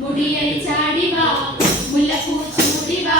മുടിയടി ചാടിവാ മുല്ലപ്പൂ ചൂടിവാ